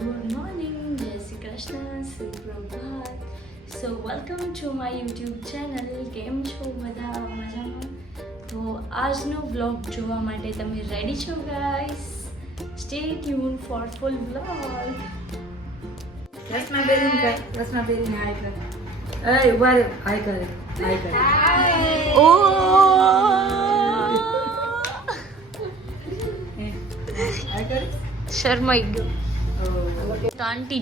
Good morning, જય શ્રી કૃષ્ણ, સુપ્રભાત. So welcome to my YouTube channel. કેમ છો બધા? મજામાં? તો આજનો બ્લોગ જોવા માટે તમે રેડી છો guys? Stay tune for full blog. રસમાં બેરીને હાય કર. એ ઉભા રે, હાય કરે. ઓ હાય કરે. શરમાઈ ગયો તો આંટી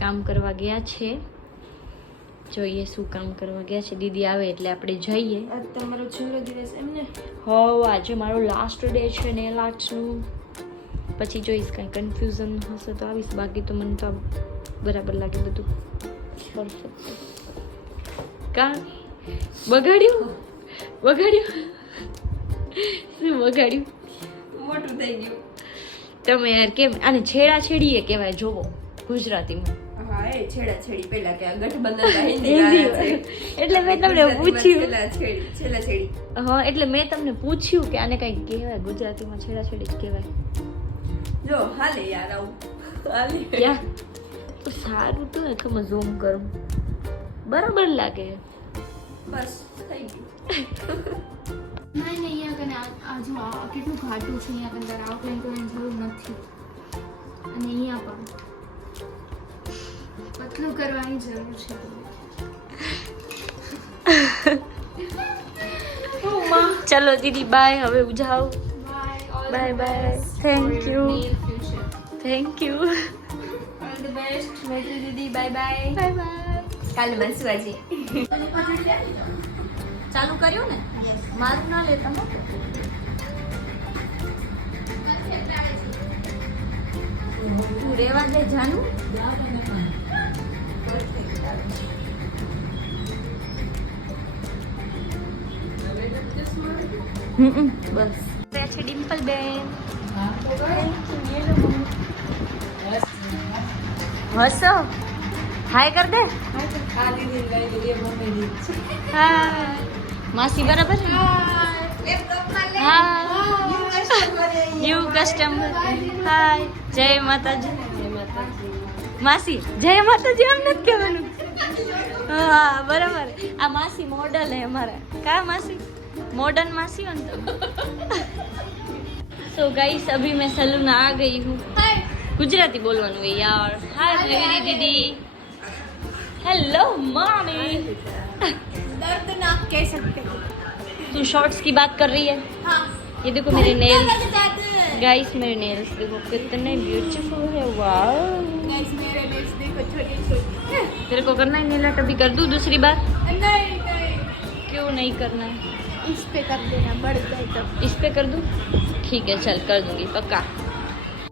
કામ કરવા ગયા છે. જોઈએ શું કામ કરવા ગયા છે. દીદી આવે એટલે આપણે જઈએ. આજ તમારો છેલ્લો દિવસ એમ ને? આજે મારો લાસ્ટ ડે છે ને લાસ્ટનું. પછી જોઈશ કાંઈ કન્ફ્યુઝન હશે તો આવીશ, બાકી તો મને તો બરાબર લાગે બધું પરફેક્ટ. કાં બગાડ્યું શું બગાડ્યું? મોટું થઈ ગયું. તમે યાર કેમ આને છેડાછેડીએ કહેવાય જોવો ગુજરાતીમાં. હા, એ છેડી પહેલા કે ગઠબંધન હિન્દી છે. એટલે મેં તમને પૂછ્યું. છેડી. હા, એટલે મેં તમને પૂછ્યું કે આને કંઈ કહેવાય ગુજરાતીમાં. છેડાછેડી જ કહેવાય. જો હાલે યાર આવું હાલે યાર તો સારું તો ખબર ઝૂમ કરું બરાબર લાગે. બસ થઈ ગયું. નહીં અહીંયા કને આ જો આ કેટલું ઘાટું છે. અહીંયા કને તારે આઉટલાઈન કરવાની જરૂર નથી, અને અહીંયા પણ પતલું કરવાની જરૂર છે. ચલો દીદી બાય. હવે જાઓ. Bye bye. Thank you. All the best Maitri Didi. Bye bye. Bye bye. કાલે મનસુઆજી ચાલુ કર્યું ને? મારું ના લેતા હો. તું રેવા દે જાનું. બસ છે ડિમ્પલ બેન. હસો હાય કર દે. હા માસી બરાબર. હા ન્યુ કસ્ટમર. હાય જય માતાજી. માસી જય માતાજી આમ નથી કહેવાનું. હા બરાબર. આ માસી મોડલ હે અમારા. કા માસી मॉडर्न मासी तो सो गाइस अभी मैं सलून आ गई हूँ. ગુજરાતી બોલવાનું है यार। हाय मेरी दीदी। हेलो मामी। दर्दनाक कह सकते हो। तू शॉर्ट्स की बात कर रही है? हाँ। ये देखो मेरे नेल्स गाइस, मेरे नेल्स देखो कितने ब्यूटीफुल है। वाओ गाइस मेरे नेल्स देखो छोटे छोटे। तेरे को करना है नेल आर्ट? अभी कर दूं दूसरी बार? नहीं नहीं, क्यों नहीं करना है? इस पे कर देना, बढ़ गए तो। इस पे कर दूं? ठीक है चल कर दूंगी पक्का।